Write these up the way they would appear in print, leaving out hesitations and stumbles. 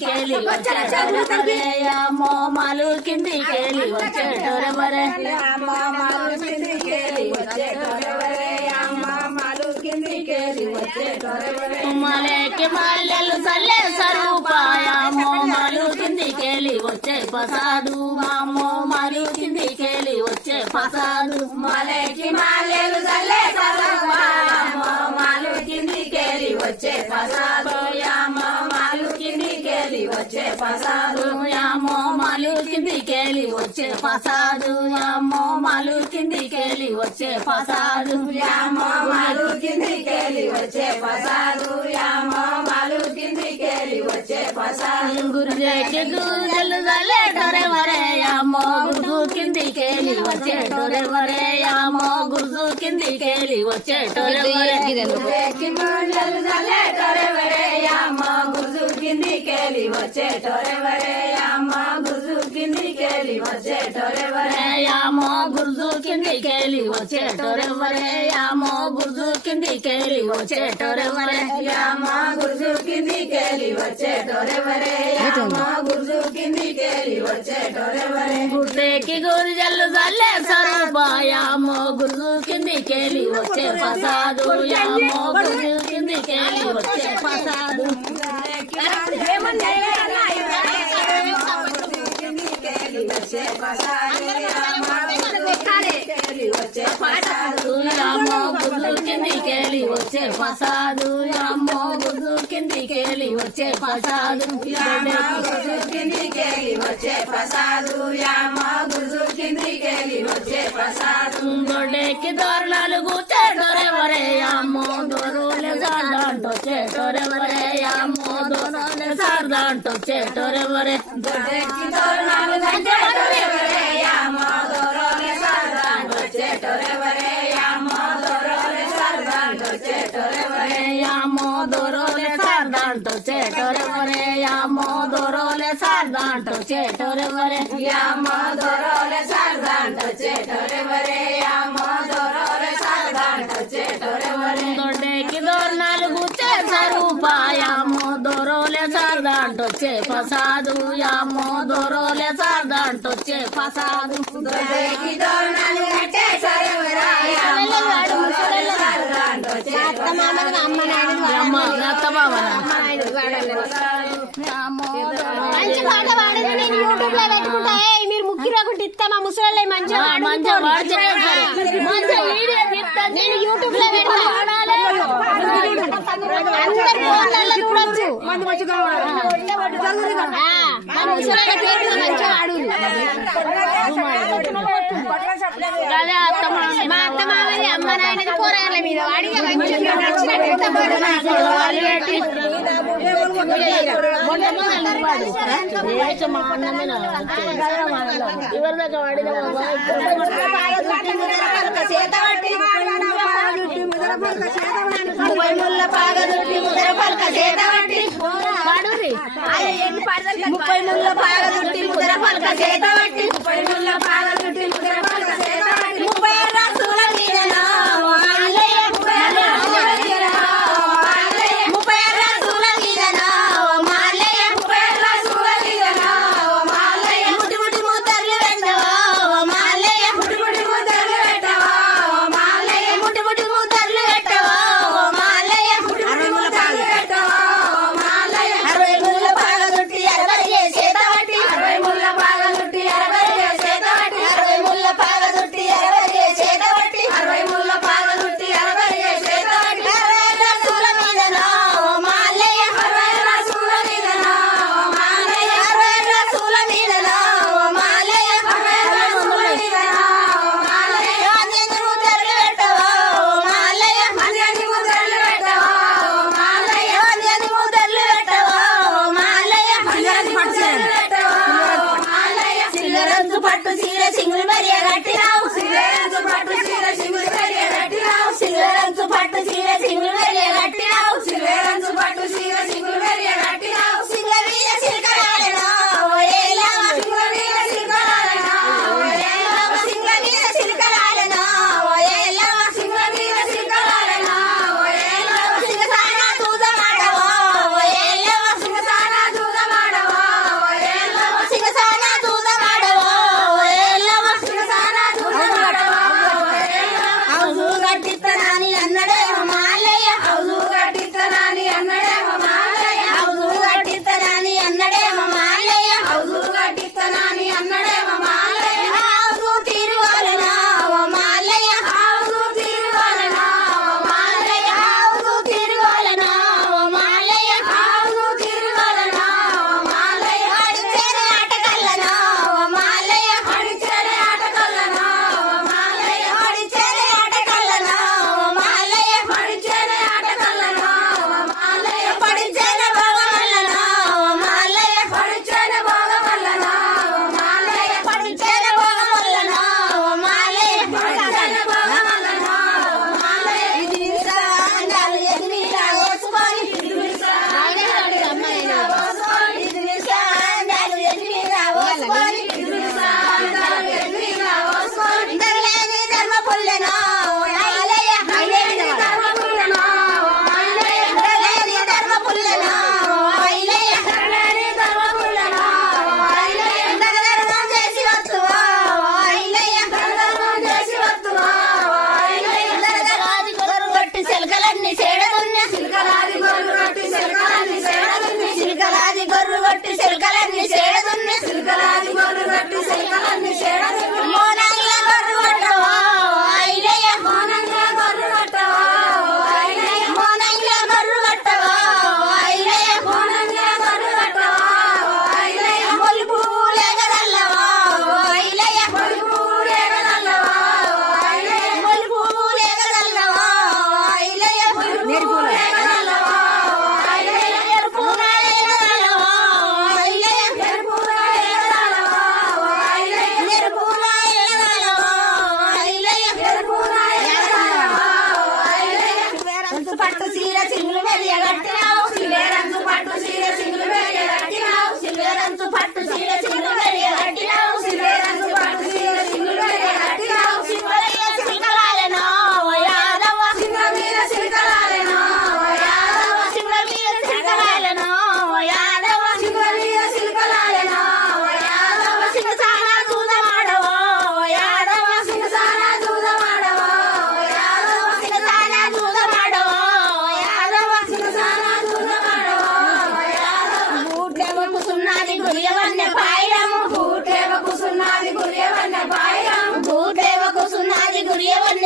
కిందికెళ్ళి వచ్చేటోరెవరే అమ్మో మాలు కిందికెళ్ళి వచ్చేటోరెవరే మాలు కిందికెళ్ళి వచ్చేటోరెవరే అమ్మ మాలు కిందికెళ్ళి వచ్చేటోరెవరే మలేకి మల్లెలు చల్లే సరూపాయ అమ్మో మాలు కిందికెళ్ళి వచ్చే ప్రసాదు అమ్మో మాలు కిందికెళ్ళి వచ్చే ప్రసాదు మలేకి మాలెలు చల్లే సరూపాయ మాలు కిందికెళ్ళి వచ్చే ప్రసాదు యామో మాలు కిందికెళ్ళి వచ్చే ప్రసాదు యామో మాలు కిందికెళ్ళి వచ్చే ప్రసాదు యామో మాలు కిందికెళ్ళి వచ్చే ప్రసాదు యామో మాలు కిందికెళ్ళి వచ్చే ప్రసాదు యామో మాలు కిందికెళ్ళి వచ్చే ప్రసాదు గురుజేకి గురుజలు చల్లేటోరెవరే అమ్మో గురు కిందికెళ్ళి వచ్చేటోరెవరే అమ్మో గురు కిందికెళ్ళి వచ్చేటోరెవరే గుండెలు చల్లేటోరెవరే అమ్మ గుర్జు కిందికెళ్ళి వచ్చేటోరెవరే అమ్మ గుర్జు కిందికెళ్ళి వచ్చేటోరెవరే యామో గురుజు కిందికెళ్ళి వచ్చేటోరెవరే యామో గురుజు కిందికెళ్ళి వచ్చేటోరెవరే యామ గుర్జు కిందికెళ్ళి వచ్చేటోరెవరే యామ గుర్జు కిందికెళ్ళి వచ్చేటోరెవరే గుర్తేకి గురుజల్లు చల్లే సరూపాయామో గురుజు కిందికెళ్ళి వచ్చే ప్రసాదు యామో గురుజు కిందికెళ్ళి వచ్చే ప్రసాదు వచ్చే ప్రసాదు వచ్చే ప్రసాదు యామో గురుజు కిందికెళ్ళి వచ్చే ప్రసాదు యామో గురుజు కిందికెళ్ళి వచ్చే ప్రసాదు గుర్జు కిందికెళ్ళి వచ్చే ప్రసాదు యామ గుర్జు కిందికెళ్ళి వచ్చే ప్రసాదు గొడ్డెక్కి దోరణాలు కూర్చేటోరెవరే అమ్మో దొరులే సార్దాంటో చేటోరెవరే అమ్మో దొరులే సార్దాంటో చేటోరెవరే దొడ్డెక్కి తోరణాలు కట్టేటోరెవరే యామ దొరలే సర్దాంటో వచ్చేటోరెవరే యామ దొరలే సర్దాంటో వచ్చేటోరెవరే ammo దొరులే సార్దాంటో చేటోరెవరే ammo దొరులే సార్దాంటో చేటోరెవరే యామ దొరలే సర్దాంటో వచ్చేటోరెవరే యామ దొరలే సర్దాంటో వచ్చేటోరెవరే దొడ్డెక్కి దోరణాలు కూర్చేసారు పాయామో దొరోలే సార్దాంటొచ్చే Prasad ammo దొరోలే సార్దాంటొచ్చే Prasad దొడ్డెక్కి తోరణాలు కట్టేటోరెవరే యామ దొరలే సర్దాంటో వచ్చేటోరెవరే మంచి పాట పాడేది నేను యూట్యూబ్ లో పెట్టుకుంటా. మీరు ముగ్గురు ఇస్తా మా ముసలి మంచిగా నేను యూట్యూబ్ లో పెడతా. అందరు ఫోన్లలో చూడొచ్చు. మా ముసలి పేరు మంచిగా ఆడు. మా అత్త మామది అమ్మ నాయనది పోరాళ్ళ మీద వాడిగా మంచిగా నచ్చినట్టు ముప్పై నుల్ల పాగదుట్టి ముదర పలక చేత పట్టి ముప్పై నుల్ల పాగదుట్టి ముదర పలక చేత పట్టి 30 రసూల మీదనా మాలయ్య 30 రసూల మీదనా మాలయ్య 30 రసూల మీదనా మాలయ్య ముటి ముటి ముద్దర్లు పెట్టవా మాలయ్య ముటి ముటి ముద్దర్లు పెట్టవా మాలయ్య ముటి ముటి ముద్దర్లు పెట్టవా మాలయ్య ముటి ముటి ముద్దర్లు పెట్టవా మాలయ్య 60 ముల్ల పాగదుట్టి 60 చేత పట్టి 60 ముల్ల పాగదుట్టి 60 చేత పట్టి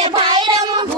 పాయరము